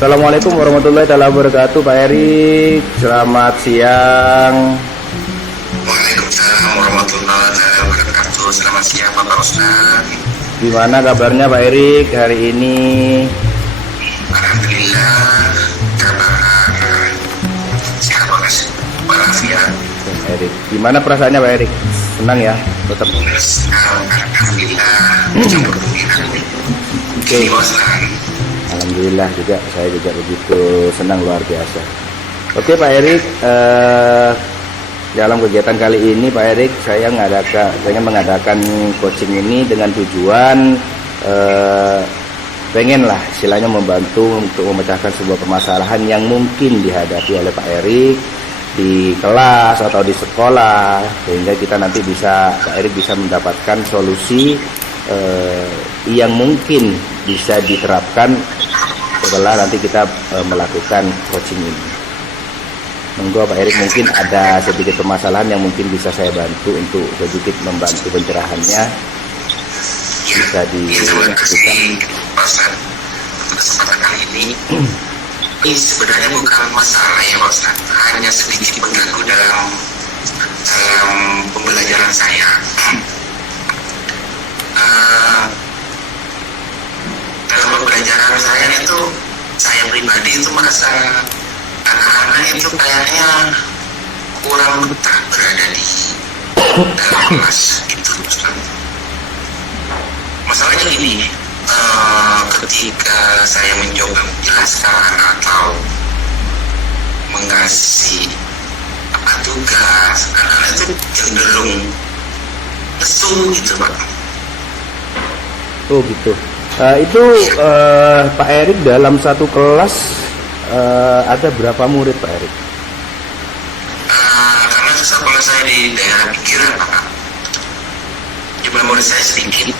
Assalamualaikum warahmatullahi wabarakatuh, Pak Erik. Selamat siang. Waalaikumsalam warahmatullahi wabarakatuh. Selamat siang Bapak Ustaz. Gimana kabarnya Pak Erik hari ini? Alhamdulillah, kabar sehat walafiat. Pak Erik, gimana perasaannya Pak Erik? Senang ya? Tetap. Alhamdulillah, campur gembira. Oke. Alhamdulillah juga, saya juga begitu senang, luar biasa. Oke Pak Erik, dalam kegiatan kali ini Pak Erik, saya ingin mengadakan coaching ini dengan tujuan pengenlah istilahnya membantu untuk memecahkan sebuah permasalahan yang mungkin dihadapi oleh Pak Erik di kelas atau di sekolah, sehingga kita nanti Pak Erik bisa mendapatkan solusi yang mungkin bisa diterapkan setelah nanti kita melakukan coaching ini. Monggo Pak Erik, mungkin ada sedikit permasalahan yang mungkin bisa saya bantu untuk sedikit membantu pencerahannya. Bisa Terima kasih Pak Ustaz untuk kesempatan kali ini. Ini sebenarnya bukan masalah ya Pak Ustaz, hanya sedikit mengganggu dalam pembelajaran saya. Dalam pembelajaran saya itu, saya pribadi itu merasa anak-anak itu kayaknya kurang betah berada di dalam kelas itu. Masalahnya gini, ketika saya mencoba menjelaskan atau mengasih tugas, anak-anak itu cenderung lesu gitu Pak. Oh gitu. Pak Erik dalam satu kelas ada berapa murid Pak Erik? Karena sekolah saya di daerah pinggiran Pak, jumlah murid saya sedikit.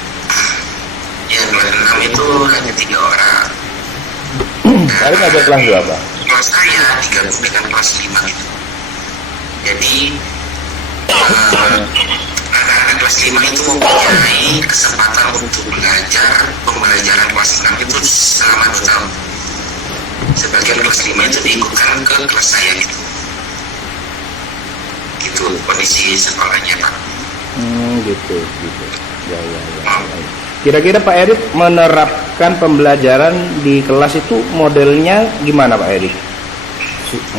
Yang kelas 6 itu hanya 3 orang. Pak Erik ngajar kelas berapa? Kelas saya digabung dengan kelas 5 gitu. Jadi anak-anak kelas 5 itu mempunyai kesempatan untuk belajar pembelajaran kelas 6 itu selama 2 tahun. Sebagian kelas 5 itu diikutkan ke kelas saya gitu. Gitu kondisi sekolahnya Pak. Gitu. Ya. Kira-kira Pak Erik menerapkan pembelajaran di kelas itu modelnya gimana Pak Erik?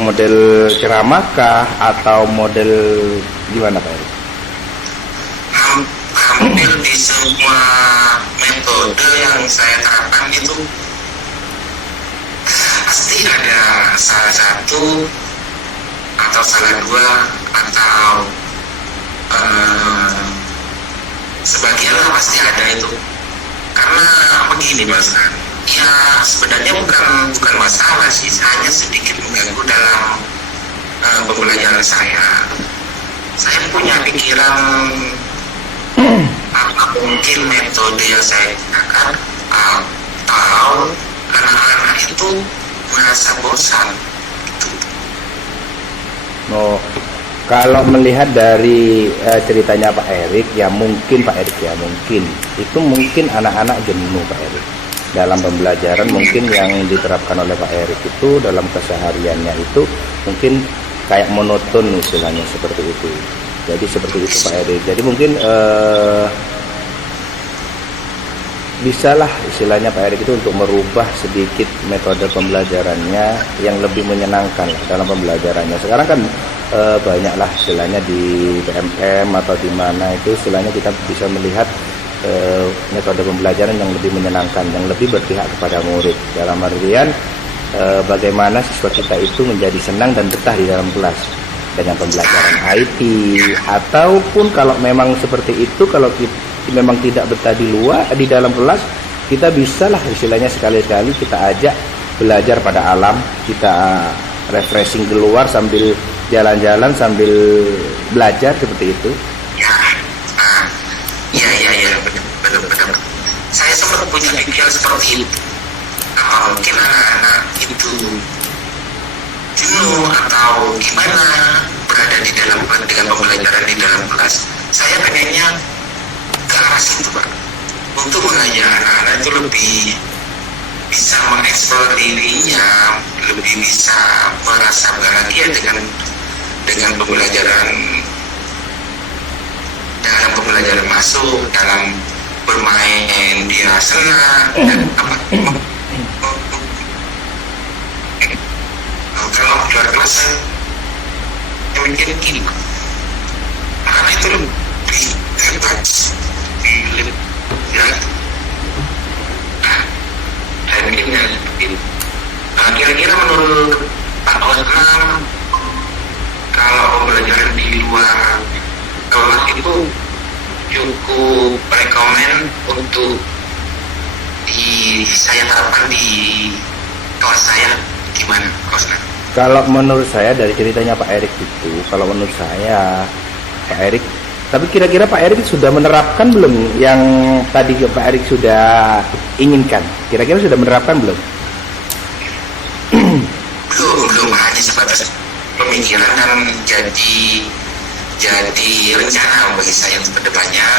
Model ceramakah atau model gimana Pak Erik? Hampir di semua metode yang saya terapkan itu pasti ada salah satu atau salah dua atau sebagian lah pasti ada itu. Karena begini Mas, ya sebenarnya bukan masalah sih, hanya sedikit mengganggu dalam pembelajaran saya. Saya punya pikiran apa mungkin metode yang saya gunakan atau anak-anak itu merasa bosan gitu. Oh, kalau melihat dari ceritanya Pak Erik, ya mungkin Pak Erik ya mungkin anak-anak jenuh Pak Erik dalam pembelajaran. Mungkin yang diterapkan oleh Pak Erik itu dalam kesehariannya itu mungkin kayak monoton istilahnya seperti itu. Jadi seperti itu Pak Erik. Jadi mungkin bisalah istilahnya Pak Erik itu untuk merubah sedikit metode pembelajarannya yang lebih menyenangkan dalam pembelajarannya. Sekarang kan banyaklah istilahnya di PMM atau di mana itu istilahnya kita bisa melihat metode pembelajaran yang lebih menyenangkan, yang lebih berpihak kepada murid. Dalam artian bagaimana siswa kita itu menjadi senang dan betah di dalam kelas dengan pembelajaran IT, ataupun kalau memang seperti itu, kalau kita memang tidak betah di dalam kelas, kita bisalah istilahnya sekali-sekali kita ajak belajar pada alam, kita refreshing keluar sambil jalan-jalan sambil belajar seperti itu. Ya, benar. Saya sempat punya pikiran seperti itu. Mungkin anak-anak itu jenuh atau gimana berada di dalam dengan pembelajaran di dalam kelas. Saya pengennya ke arah situ Pak, untuk mengajar anak-anak itu lebih bisa mengeksplor dirinya, lebih bisa merasa bahagia dengan pembelajaran, dalam pembelajaran masuk, dalam bermain dia senang dan apa. Kalau luar kelas saya mikir gini, karena itu lebih hebat, lebih saya mikirnya begini. Kira-kira menurut Pak Osman, kalau pembelajaran di luar kelas itu cukup rekomen untuk saya terapkan di kelas saya, gimana Pak Osman? Kalau menurut saya dari ceritanya Pak Erik itu, kalau menurut saya Pak Erik, tapi kira-kira Pak Erik sudah menerapkan belum yang tadi Pak Erik sudah inginkan? Kira-kira sudah menerapkan belum? belum hanya sebatas pemikiran dan jadi rencana bagi saya untuk kedepannya,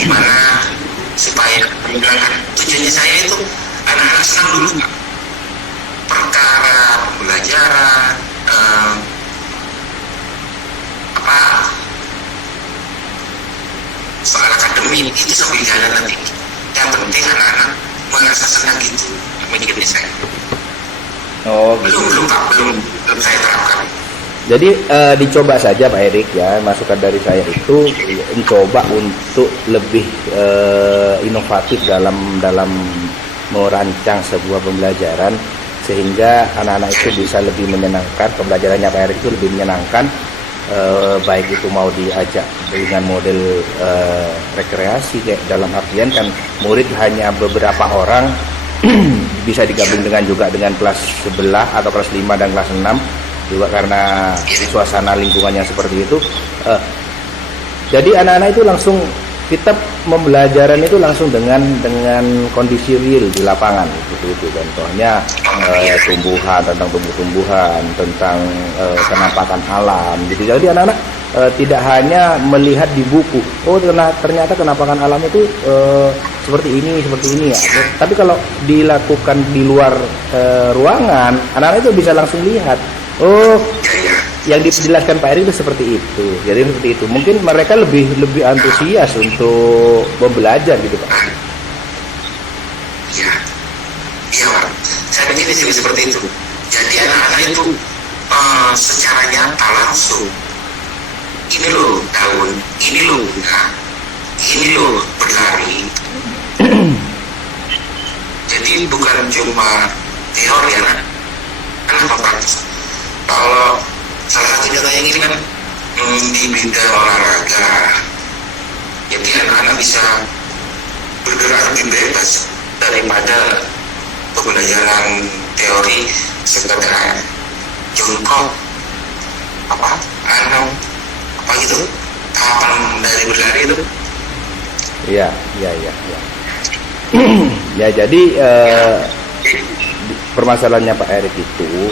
gimana supaya tujuannya saya itu anak-anak senang dulu Pak. Perkara pembelajaran soal akademik itu sambil jalan nanti. Yang penting anak-anak merasa senang gitu, mikirnya saya. Oh, gitu. Belum saya terapkan. Jadi dicoba saja Pak Erik ya, masukan dari saya itu mencoba untuk lebih inovatif dalam merancang sebuah pembelajaran sehingga anak-anak itu bisa lebih menyenangkan, pembelajarannya Pak Erik itu lebih menyenangkan, baik itu mau diajak dengan model rekreasi kayak dalam artian kan murid hanya beberapa orang bisa digabung dengan kelas sebelah atau kelas 5 dan kelas 6 juga karena suasana lingkungannya seperti itu. Jadi anak-anak itu langsung kita pembelajaran itu langsung dengan kondisi real di lapangan itu contohnya tumbuhan, tentang tumbuh-tumbuhan, tentang penampakan alam gitu. Jadi anak-anak tidak hanya melihat di buku, oh ternyata penampakan alam itu seperti ini ya. Tapi kalau dilakukan di luar ruangan, anak-anak itu bisa langsung lihat, oh yang dijelaskan Pak Erik itu seperti itu. Jadi seperti itu. Mungkin mereka lebih antusias untuk belajar gitu Pak. Iya Pak. Saya pikir juga seperti itu. Jadi anak-anak itu secara nyata langsung, ini loh daun, ini loh bunga, ini loh berlari. Jadi bukan cuma teori ya, kan praktis. Kalau salah satu contohnya ini kan di bidang olahraga, jadi anak-anak bisa bergerak lebih bebas daripada pembelajaran teori sekedar jongkok apa gitu, tahapan dari berlari itu. Iya. Ya jadi permasalahannya Pak Erik itu,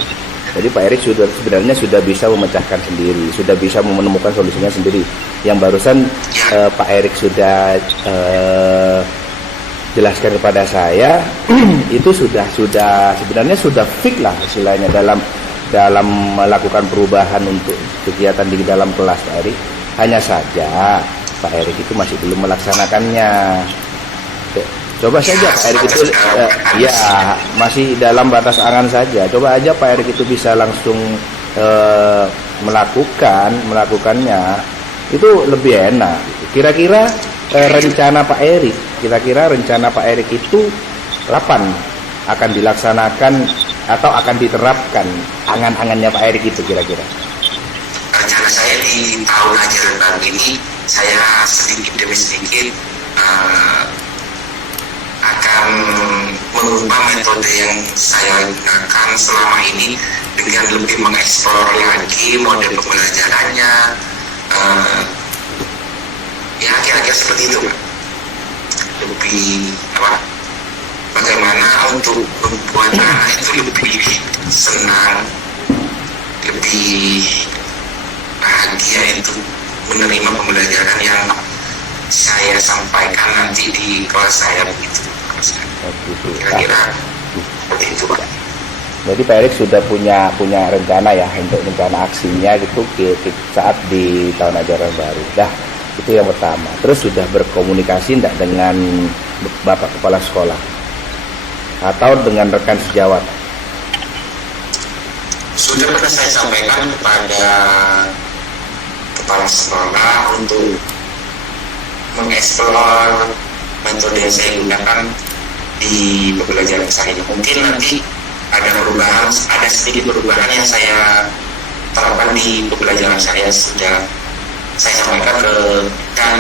jadi Pak Erik sebenarnya sudah bisa memecahkan sendiri, sudah bisa menemukan solusinya sendiri. Yang barusan Pak Erik sudah jelaskan kepada saya itu sudah sebenarnya sudah fix lah istilahnya dalam melakukan perubahan untuk kegiatan di dalam kelas Pak Erik. Hanya saja Pak Erik itu masih belum melaksanakannya. Coba saja Pak Erik itu masih dalam batas angan saja. Coba aja Pak Erik itu bisa langsung melakukannya, itu lebih enak. Kira-kira rencana Pak Erik itu kapan akan dilaksanakan atau akan diterapkan angan-angannya Pak Erik itu kira-kira? Rencana saya di tahun ajaran baru ini, saya sedikit demi sedikit akan mengubah metode yang saya gunakan selama ini dengan lebih mengeksplor lagi model pembelajarannya, ya kira-kira seperti itu Pak. Lebih bagaimana untuk membuat anak itu lebih senang, lebih bahagia itu menerima pembelajaran yang saya sampaikan nanti di kelas saya begitu. gitu. Kira-kira seperti itu, Pak. Jadi Pak Erik sudah punya rencana ya untuk rencana aksinya gitu saat di tahun ajaran baru. Dah, itu yang pertama. Terus sudah berkomunikasi enggak dengan Bapak Kepala Sekolah atau dengan rekan sejawat? Sudah pernah saya sampaikan kepada kepala sekolah untuk mengeksplor metode yang saya gunakan di pembelajaran saya. Mungkin nanti ada perubahan, ada sedikit perubahan yang saya terapkan di pembelajaran saya. Sudah saya sampaikan dan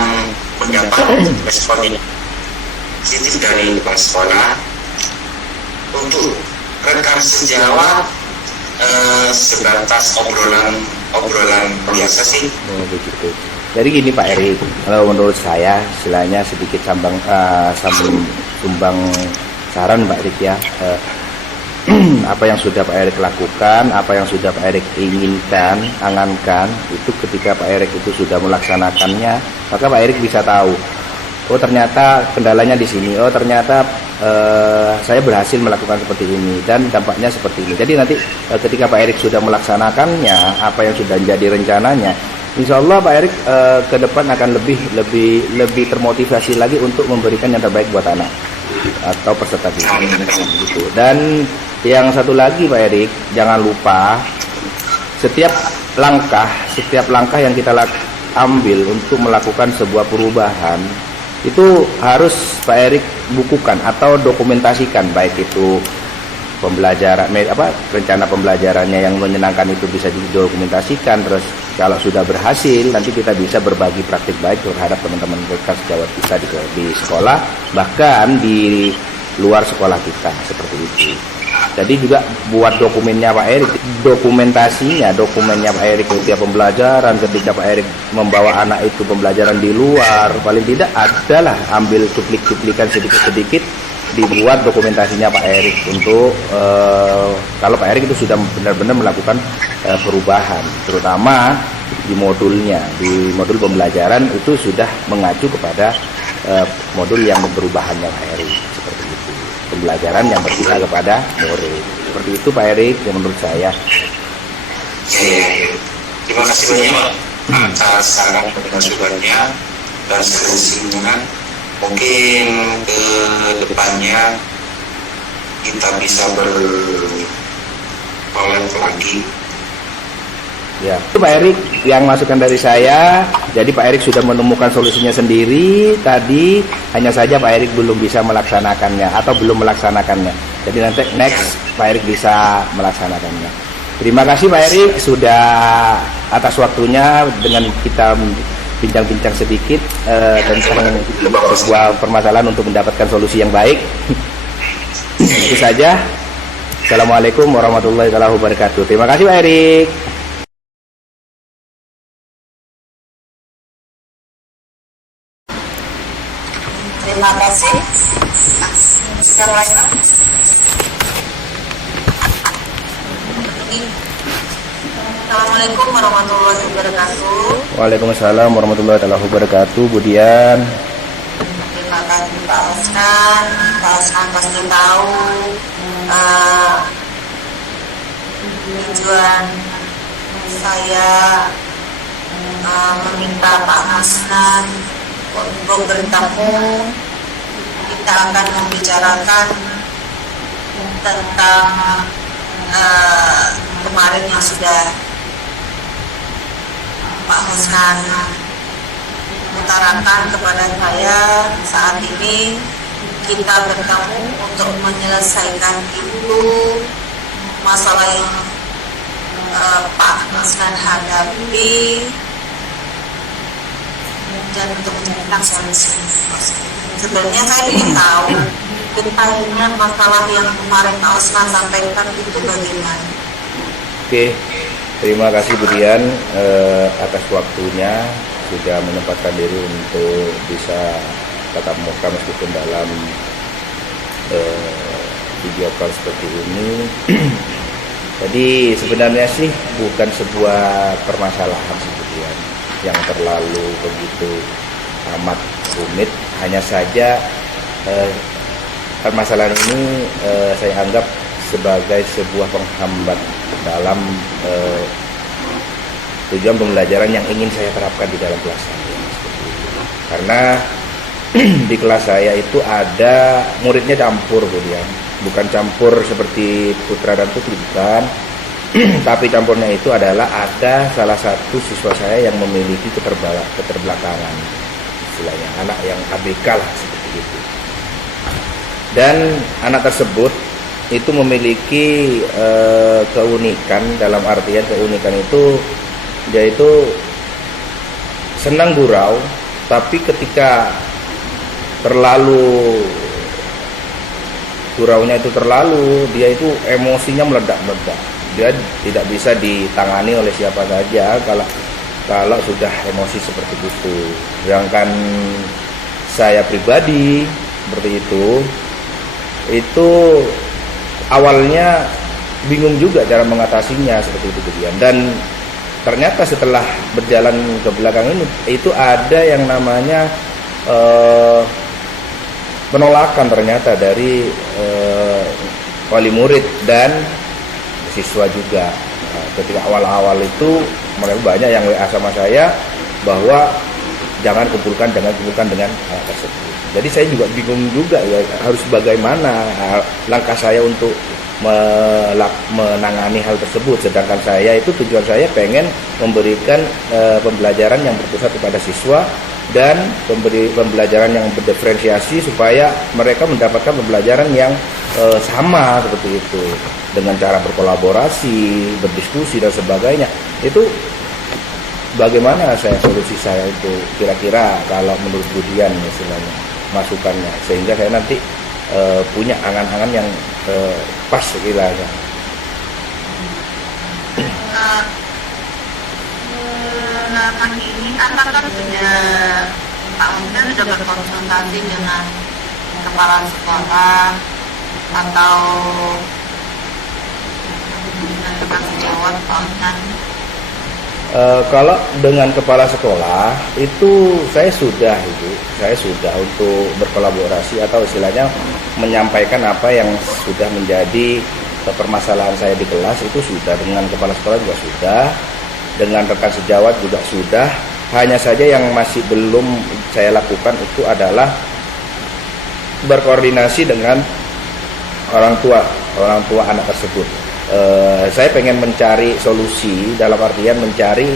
mendapat respon yang positif dari kepala sekolah. Untuk rekan sejawat sebatas obrolan biasa sih. Oh begitu. Jadi gini Pak Erik, kalau menurut saya istilahnya sedikit sumbang saran Pak Erik ya. Apa yang sudah Pak Erik lakukan, apa yang sudah Pak Erik inginkan, angankan, itu ketika Pak Erik itu sudah melaksanakannya, maka Pak Erik bisa tahu, oh ternyata kendalanya di sini, oh ternyata saya berhasil melakukan seperti ini dan dampaknya seperti ini. Jadi nanti ketika Pak Erik sudah melaksanakannya, apa yang sudah menjadi rencananya, insya Allah Pak Erik ke depan akan lebih termotivasi lagi untuk memberikan yang terbaik buat anak atau peserta didik gitu. Dan yang satu lagi Pak Erik, jangan lupa setiap langkah yang kita ambil untuk melakukan sebuah perubahan itu harus Pak Erik bukukan atau dokumentasikan, baik itu pembelajaran rencana pembelajarannya yang menyenangkan itu bisa didokumentasikan. Terus kalau sudah berhasil nanti kita bisa berbagi praktik baik terhadap teman-teman rekan sejawat kita di sekolah, bahkan di luar sekolah kita, seperti itu. Jadi juga buat dokumennya Pak Erik, dokumennya Pak Erik setiap pembelajaran, ketika Pak Erik membawa anak itu pembelajaran di luar, paling tidak adalah ambil cuplikan sedikit-sedikit, dibuat dokumentasinya Pak Erik untuk kalau Pak Erik itu sudah benar-benar melakukan perubahan, terutama di modul pembelajaran itu sudah mengacu kepada modul yang berubahannya Pak Erik, seperti itu. Pembelajaran yang berpihak kepada murid, seperti itu Pak Erik yang menurut saya. Ya. Terima kasih banyak Pak atas saran dan masukannya dan solusinya. Mungkin ke depannya kita bisa berkolaborasi lagi. Ya, itu Pak Erik yang masukan dari saya. Jadi Pak Erik sudah menemukan solusinya sendiri. Tadi hanya saja Pak Erik belum bisa melaksanakannya atau belum melaksanakannya. Jadi nanti next Pak Erik bisa melaksanakannya. Terima kasih Pak Erik sudah atas waktunya dengan kita bincang-bincang sedikit tentang sebuah permasalahan untuk mendapatkan solusi yang baik. Itu saja. Assalamualaikum warahmatullahi wabarakatuh. Terima kasih Pak Erik. Terima kasih. Assalamualaikum warahmatullahi wabarakatuh. Waalaikumsalam warahmatullahi wabarakatuh. Budian. Terima kasih Pak Oskan. Pak Oskan pasti tahu tujuan saya meminta Pak Oskan untuk bertemu. Kita akan membicarakan tentang kemarin yang sudah Pak Oskan utarakan kepada saya. Saat ini kita bertemu untuk menyelesaikan itu masalah yang Pak Oskan hadapi dan untuk mencarikan solusi. Sebenarnya saya ingin tahu detailnya masalah yang kemarin Pak Osman sampaikan itu bagaimana. Oke, terima kasih Budian atas waktunya sudah menyempatkan diri untuk bisa tatap muka meskipun dalam video call seperti ini. Jadi sebenarnya sih bukan sebuah permasalahan sih Budian yang terlalu begitu amat rumit, hanya saja permasalahan ini saya anggap sebagai sebuah penghambat dalam tujuan pembelajaran yang ingin saya terapkan di dalam kelas saya. Karena di kelas saya itu ada muridnya campur, bukan campur seperti putra dan putri, bukan. Tapi campurnya itu adalah ada salah satu siswa saya yang memiliki keterbelakangan, istilahnya anak yang ABK lah seperti itu. Dan anak tersebut itu memiliki keunikan, dalam artian keunikan itu dia itu senang gurau, tapi ketika terlalu guraunya itu terlalu, dia itu emosinya meledak-meledak. Dia tidak bisa ditangani oleh siapa saja kalau sudah emosi seperti itu. Sedangkan saya pribadi seperti itu awalnya bingung juga cara mengatasinya seperti itu kemudian. Dan ternyata setelah berjalan ke belakang ini itu ada yang namanya penolakan ternyata dari wali murid dan siswa juga. Ketika awal-awal itu mereka banyak yang WA sama saya bahwa jangan kumpulkan dengan anak tersebut. Jadi saya juga bingung juga ya, harus bagaimana langkah saya untuk menangani hal tersebut. Sedangkan saya itu tujuan saya pengen memberikan pembelajaran yang berpusat kepada siswa dan pembelajaran yang berdiferensiasi supaya mereka mendapatkan pembelajaran yang sama seperti itu, dengan cara berkolaborasi, berdiskusi dan sebagainya. Itu bagaimana solusi saya itu kira-kira kalau menurut Budian istilahnya masukannya, sehingga saya nanti punya angan-angan yang pas istilahnya. Pagi ini apakah Pak Unda sudah berkonsultasi dengan kepala sekolah atau dengan tukang sejawat Pak Unda? Kalau dengan kepala sekolah itu saya sudah untuk berkolaborasi atau istilahnya menyampaikan apa yang sudah menjadi permasalahan saya di kelas. Itu sudah dengan kepala sekolah juga sudah, dengan rekan sejawat juga sudah. Hanya saja yang masih belum saya lakukan itu adalah berkoordinasi dengan orang tua anak tersebut. Saya pengen mencari solusi, dalam artian mencari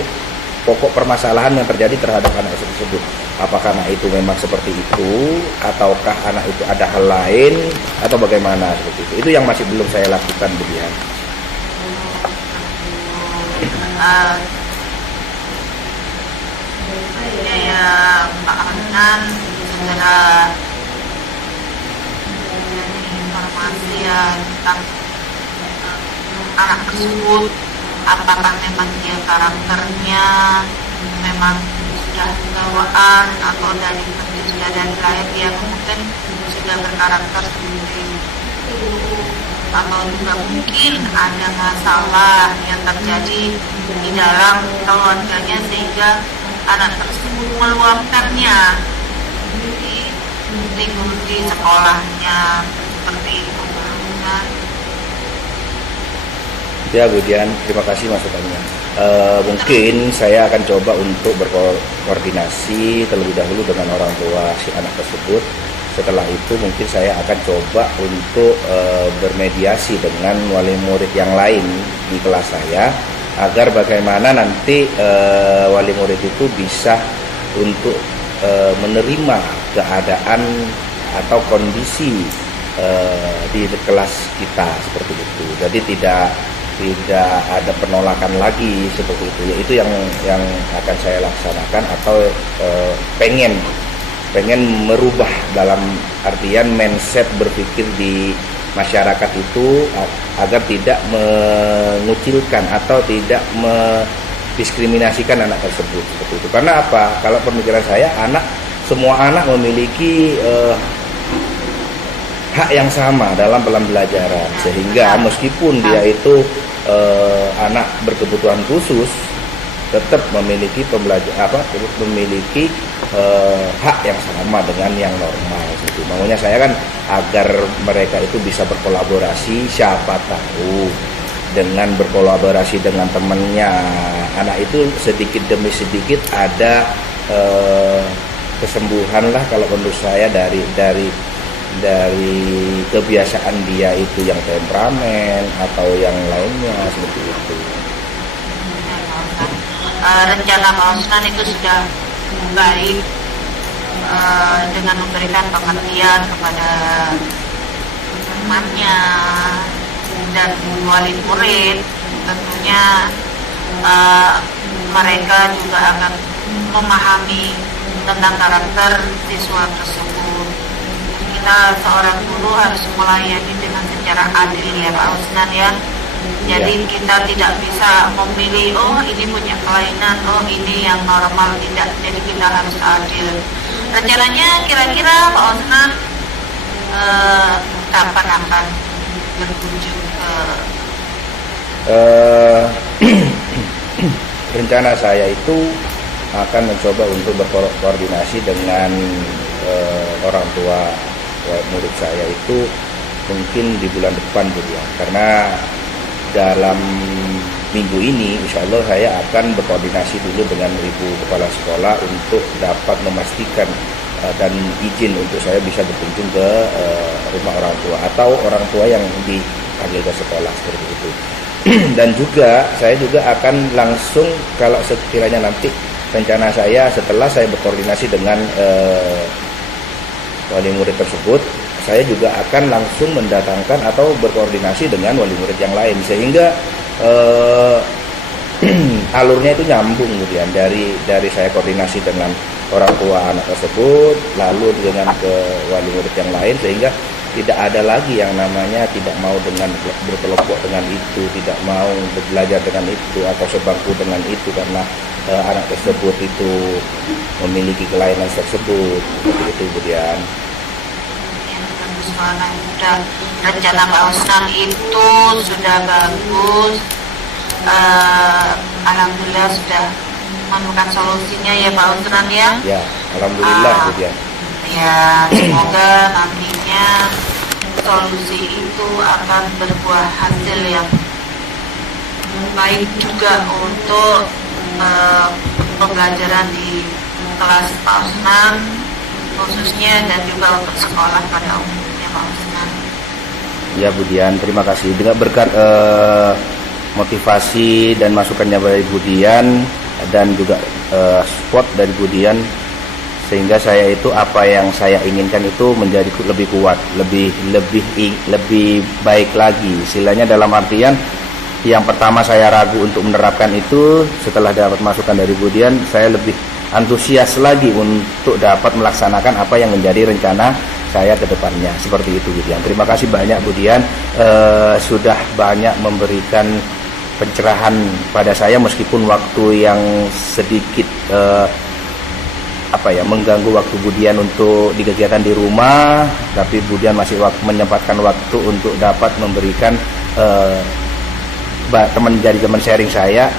pokok permasalahan yang terjadi terhadap anak tersebut. Apakah anak itu memang seperti itu, ataukah anak itu ada hal lain, atau bagaimana seperti itu. Itu yang masih belum saya lakukan, Budian. Ya Pak Hanan segera informasi ya tentang anak tersebut, apakah memang dia karakternya memang sudah bawaan atau dari lahir dia mungkin sudah berkarakter sendiri, atau juga mungkin ada masalah yang terjadi di dalam keluarganya sehingga anak tersebut meluapkannya di sekolahnya seperti itu. Ya Budian, terima kasih masukannya. Mungkin saya akan coba untuk berkoordinasi terlebih dahulu dengan orang tua si anak tersebut. Setelah itu mungkin saya akan coba untuk bermediasi dengan wali murid yang lain di kelas saya, agar bagaimana nanti wali murid itu bisa untuk menerima keadaan atau kondisi di kelas kita seperti itu. Jadi tidak ada penolakan lagi seperti itu. Yaitu yang akan saya laksanakan, atau pengen merubah dalam artian mindset berpikir di masyarakat itu agar tidak mengucilkan atau tidak mendiskriminasikan anak tersebut seperti itu. Karena apa? Kalau pemikiran saya, semua anak memiliki hak yang sama dalam pembelajaran, sehingga meskipun dia itu anak berkebutuhan khusus, tetap memiliki memiliki hak yang sama dengan yang normal gitu. Makanya saya kan agar mereka itu bisa berkolaborasi, siapa tahu dengan berkolaborasi dengan temannya anak itu sedikit demi sedikit ada kesembuhan lah kalau menurut saya dari kebiasaan dia itu yang temperamen atau yang lainnya seperti itu. Rencana Pak Osman itu sudah baik dengan memberikan pengertian kepada temannya dan wali murid. Tentunya mereka juga akan memahami tentang karakter siswa tersebut. Kita seorang guru harus melayani dengan secara adil ya Pak Osman ya. Jadi kita tidak bisa memilih, oh ini punya kelainan, oh ini yang normal, tidak. Jadi kita harus adil. Rencananya kira-kira Pak Osman kapan akan berkunjung ke rencana saya itu akan mencoba untuk berkoordinasi dengan orang tua murid saya itu mungkin di bulan depan ya, karena dalam minggu ini insya Allah saya akan berkoordinasi dulu dengan ibu kepala sekolah untuk dapat memastikan dan izin untuk saya bisa berkunjung ke rumah orang tua atau orang tua yang dipanggil ke sekolah seperti itu. Dan juga saya juga akan langsung kalau sekiranya nanti rencana saya setelah saya berkoordinasi dengan wali murid tersebut, saya juga akan langsung mendatangkan atau berkoordinasi dengan wali murid yang lain sehingga alurnya itu nyambung kemudian dari saya koordinasi dengan orang tua anak tersebut lalu dengan ke wali murid yang lain sehingga tidak ada lagi yang namanya tidak mau dengan berkelompok dengan itu, tidak mau belajar dengan itu atau sebangku dengan itu karena anak tersebut itu memiliki kelainan tersebut seperti itu kemudian. Sudah rencana Pak Osman itu sudah bagus. Alhamdulillah sudah menemukan solusinya ya Pak Osman ya. Ya, alhamdulillah kemudian. Ya, semoga nantinya solusi itu akan berbuah hasil yang baik juga untuk pembelajaran di kelas Pak Osman khususnya dan juga untuk sekolah pada umumnya Pak Osman. Ya Bu Dian, terima kasih. Dengan berkat motivasi dan masukannya dari Bu Dian dan juga support dari Bu Dian, sehingga saya itu apa yang saya inginkan itu menjadi lebih kuat, lebih baik lagi. Istilahnya dalam artian yang pertama saya ragu untuk menerapkan itu, setelah dapat masukan dari Bu Dian, saya lebih antusias lagi untuk dapat melaksanakan apa yang menjadi rencana saya ke depannya. Seperti itu Bu Dian. Terima kasih banyak Bu Dian, sudah banyak memberikan pencerahan pada saya meskipun waktu yang sedikit mengganggu waktu Bu Dian untuk di kegiatan di rumah, tapi Bu Dian masih menyempatkan waktu untuk dapat memberikan teman sharing saya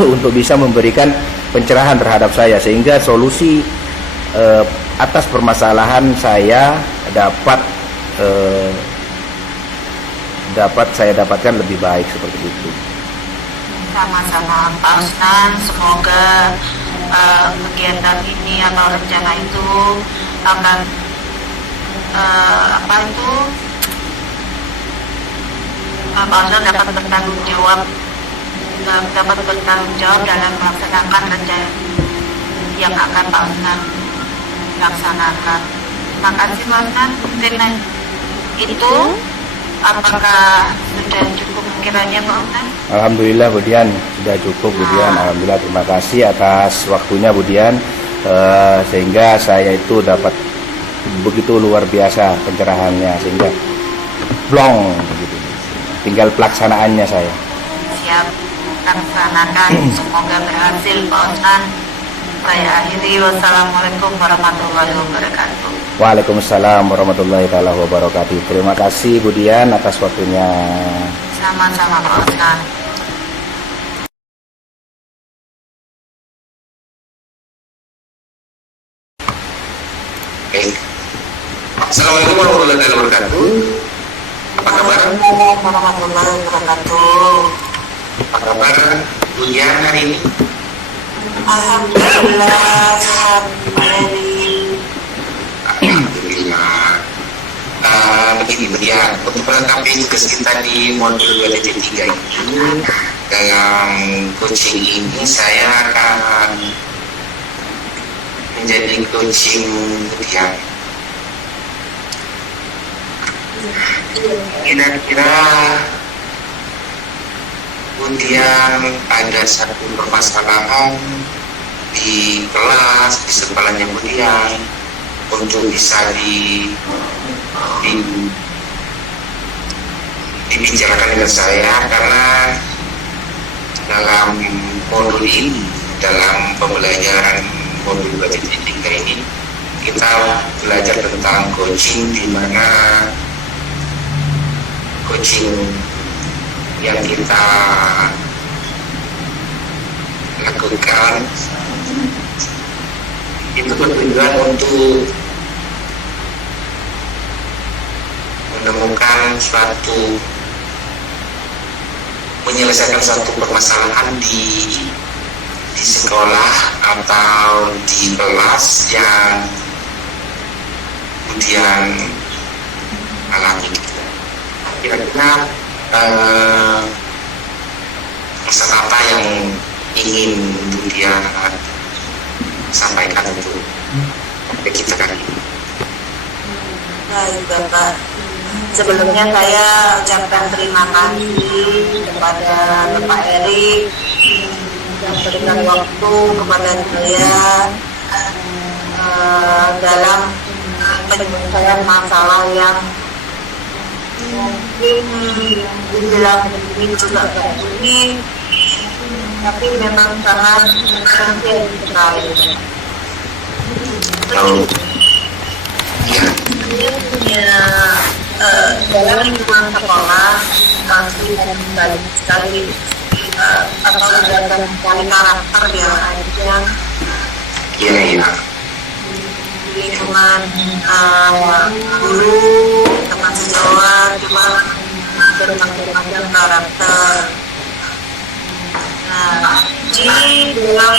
untuk bisa memberikan pencerahan terhadap saya sehingga solusi atas permasalahan saya dapat saya dapatkan lebih baik seperti itu. Sama-sama Pak Osman, semoga kegiatan ini atau rencana itu akan Pak Osman dapat bertanggung jawab dalam melaksanakan rencana yang akan Pak Osman laksanakan. Terima kasih Pak Osman. Mungkin itu apakah sudah cukup kiranya Pak Osman? Alhamdulillah Bu Dian, sudah cukup Bu Dian. Alhamdulillah, terima kasih atas waktunya Bu Dian, sehingga saya itu dapat begitu luar biasa pencerahannya sehingga blong gitu. Tinggal pelaksanaannya saya. Siap, laksanakan, semoga berhasil Pak Osman. Saya akhiri, wassalamualaikum warahmatullahi wabarakatuh. Waalaikumsalam warahmatullahi wabarakatuh. Terima kasih Bu Dian atas waktunya. Sama-sama Pak Osman. Baik. Assalamualaikum warahmatullahi wabarakatuh. Apa kabar? Assalamualaikum warahmatullahi wabarakatuh. Apa kabar Budia hari ini? Alhamdulillah sehat kembali. Alhamdulillah. Begini Budia, untuk melengkapi tugas kita di modul WDT 3 ini, dalam coaching ini saya akan menjadi coaching Budia. Kira-kira kemudian ada satu permasalahan di kelas, di sekolahnya kemudian untuk bisa dibicarakan dengan saya, karena dalam modul ini, dalam pembelajaran modul WDT 3 ini kita belajar tentang coaching, di mana coaching yang kita lakukan itu bertujuan untuk menemukan menyelesaikan suatu permasalahan di sekolah atau di kelas yang kemudian alami. Kira-kira pesan apa yang ingin dia sampaikan untuk kita kali ini? Baik Bapak, sebelumnya saya ucapkan terima kasih kepada Bapak Erik yang berikan waktu kepada saya dalam penyelesaian masalah yang mungkin dibilang ini juga ini, tapi memang sangat penting sekali. Dia punya dalam lingkungan sekolah pasti banyak sekali atau beragam sekali karakter yang ada di lingkungan guru, teman sejawat, juga bermacam-macam karakter. Nah, di dalam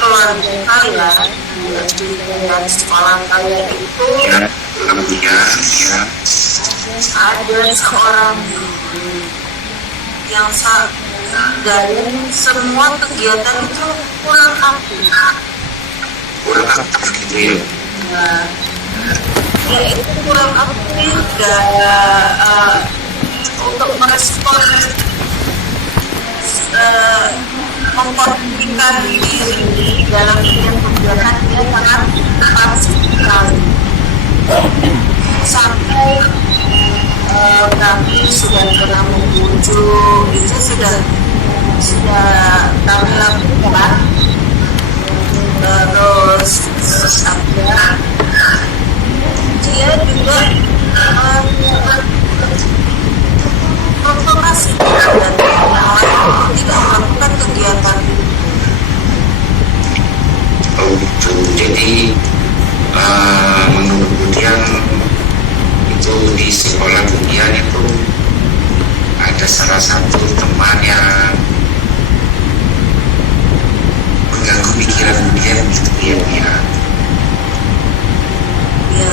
keluarga saya, di sekolah saya itu ada seorang yang dalam semua kegiatan itu kurang aktif. Nah, dia itu kurang aktif dan untuk merespon memposisikan diri dalam kegiatan dia sangat pasif sekali. Sampai kami sudah pernah membujuk, itu sudah kami lakukan. Terus ada dia juga provokasi dan tidak melakukan kegiatan. Jadi menurut kemudian itu di sekolah kemudian itu ada salah satu teman yang mengganggu pikiran kemudian gitu ya. Ya,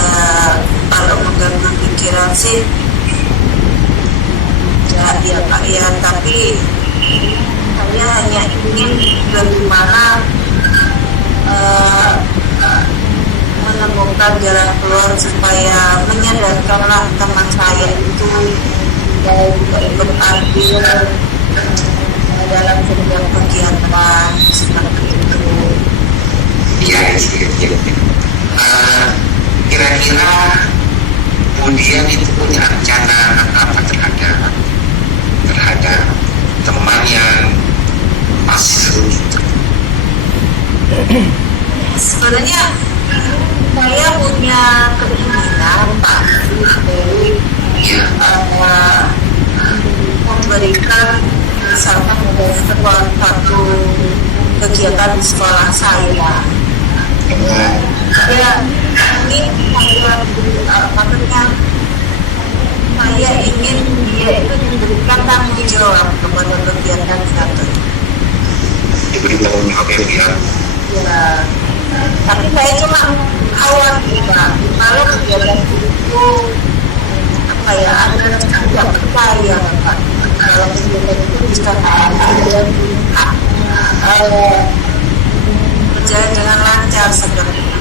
kalau mengganggu pikiran sih ya Pak ya, tapi saya hanya ingin bagaimana menemukan jalan keluar supaya menyadarkanlah teman saya itu dan ikut andil dalam setiap kegiatan seperti itu. Iya. Kira-kira kemudian itu punya rencana apa terhadap teman yang masih seru itu? Sebenarnya saya punya keinginan Pak memberikan misalkan satu kegiatan di sekolah saya. Ya, ini maksudnya saya ingin dia itu diberikan tanggung jawab kepada kegiatan satu. Diberi tanggung jawab ya. Ya, tapi saya cuma khawatir Pak, kalau kegiatan itu apa ya, ada tidak percaya Pak, kalau kegiatan itu bisa berjalan dengan lancar sebenarnya.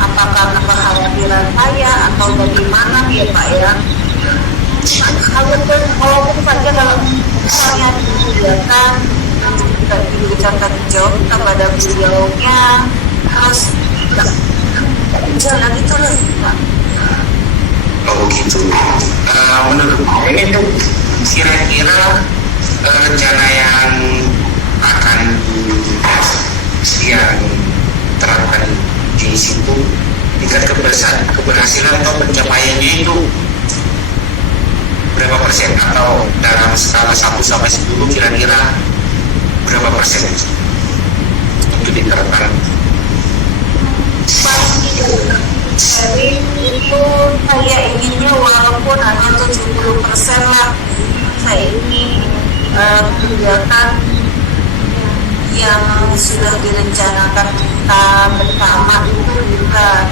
Apa karena kekhawatiran saya atau bagaimana ya Pak ya? Khawatir walaupun saja kalau misalnya kegiatan tidak diberikan jawab kepada beliaunya, harus jalan itu loh Pak. Oh begitu. Menurut saya itu kira-kira rencana yang akan yang terapkan di situ, tingkat keberhasilan atau pencapaiannya itu berapa persen, atau dalam skala 1 sampai 10 kira-kira berapa persen untuk diterapkan? Jadi itu saya inginnya walaupun hanya 70% lah, saya ingin kegiatan yang sudah direncanakan kita bersama itu juga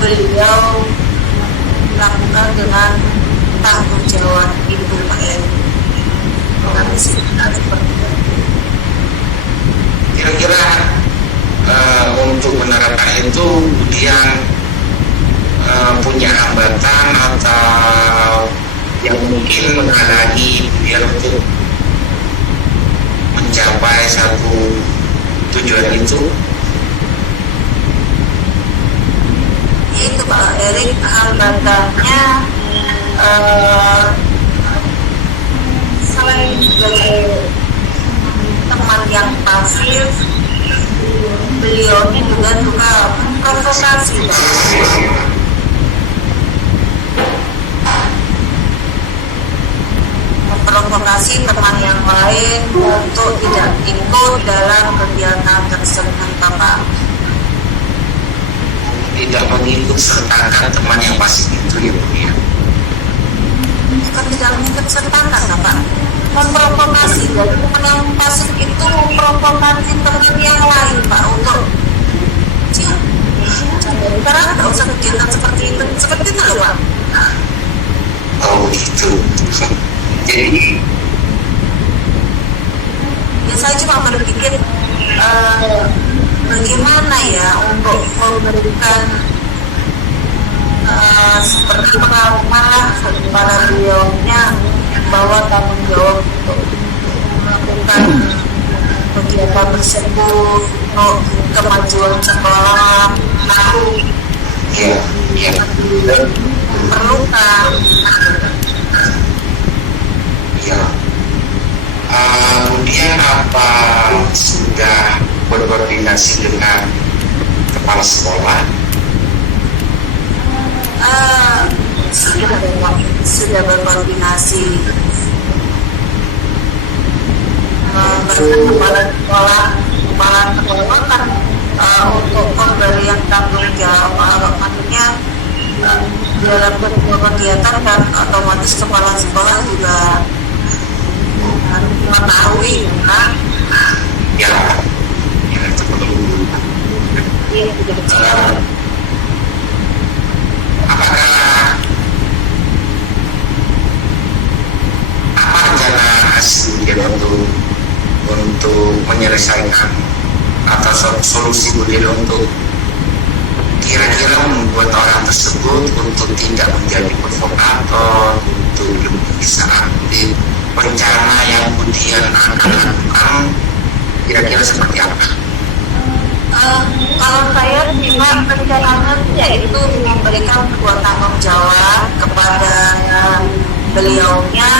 beliau lakukan dengan tanggung jawab itu Pak Eri. Kami seperti itu. Kira-kira untuk menerapkan itu dia punya hambatan atau yang mungkin menghalangi dia untuk mencapai satu tujuan itu? Itu Pak Erik, hambatannya selain sebagai teman yang pasif, beliau ini juga suka provokasi Pak. Memprovokasi teman yang lain untuk tidak ikut dalam kegiatan tersebut Bapak. Tidak mengikut sertakan teman yang pasif itu ya Bu ya? Bukan tidak mengikut sertakan Bapak, memprovokasi. Jadi teman yang pasif itu memprovokasi teman yang lain Pak untuk sekarang tidak usah kegiatan seperti itu Pak. Oh gitu. Jadi ya saya cuma berpikir bagaimana ya untuk memberikan seperti pengalaman lah kepada beliaunya bahwa tanggung jawab untuk melakukan kegiatan tersebut untuk kemajuan sekolah ya. perlukan. Ya. Kemudian apa sudah berkoordinasi dengan kepala sekolah? Sudah berkoordinasi kepala sekolah kan untuk pemberian tanggung jawab, maksudnya dalam kegiatan kan otomatis kepala sekolah juga mengetahui kan? Ya itu perlu. Apa rencana hasil untuk menyelesaikan atau solusi budaya untuk kira-kira membuat orang tersebut untuk tidak menjadi provokator, untuk lebih bisa aktif, rencana yang kemudian akan lakukan kira-kira seperti apa? Kalau saya cuma rencananya yaitu memberikan sebuah tanggung jawab kepada beliaunya,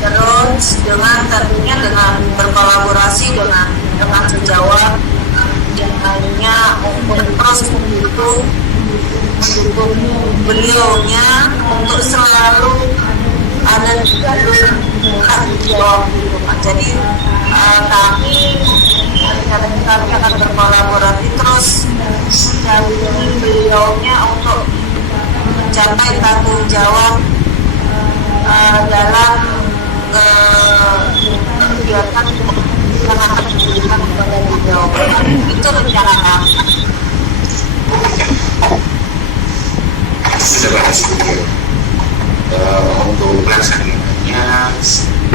terus dengan tentunya dengan berkolaborasi dengan sejawat yang lainnya untuk terus mendukung beliaunya untuk selalu ada di jalur tanggung jawab gitu Pak. Jadi kami dan kami akan berkolaborasi terus mendampingi beliaunya untuk mencapai tanggung jawab dalam kegiatan penanganan pendidikan kepada beliau. Itu rencana kami. Sudah bahas untuk pelaksanaannya,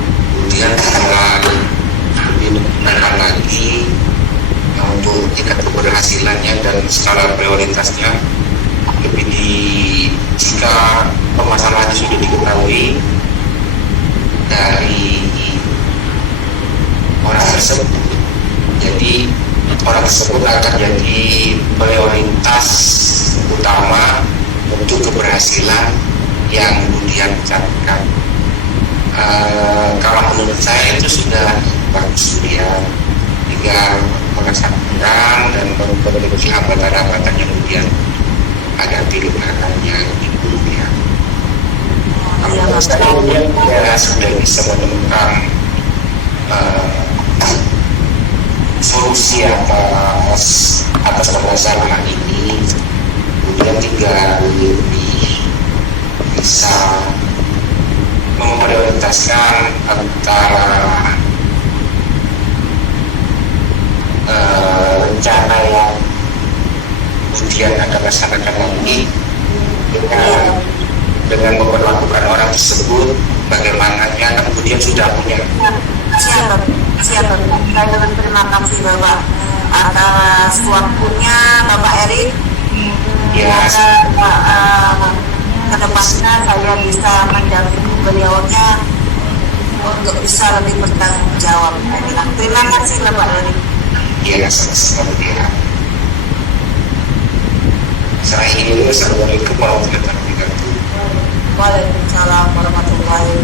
kemudian tinggal dimenangkan lagi untuk tingkat keberhasilannya dan skala prioritasnya. Lebih jika permasalahannya sudah diketahui dari orang tersebut, jadi orang tersebut akan jadi prioritas utama untuk keberhasilan yang kemudian dicatatkan. Kalau menurut saya itu sudah bagus dia, tinggal melaksanakan dan memperbaiki hambatan-hambatan yang kemudian ada di belakangnya gitu ya. Kalau kemudian dia sudah bisa menemukan solusi atas permasalahan ini, kemudian tinggal lebih bisa memprioritaskan antara rencana yang kemudian akan laksanakan nanti dengan memperlakukan orang tersebut bagaimananya kemudian sudah punya. Siap. Saya terima kasih Bapak atas waktunya Bapak Erik. Ya, kedepannya saya bisa mendampingi beliaunya untuk bisa lebih bertanggung jawab. Terima kasih Bapak Erik. ya sama-sama dia. Saya ingin dulu, assalamualaikum warahmatullahi wabarakatuh. Waalaikumsalam warahmatullahi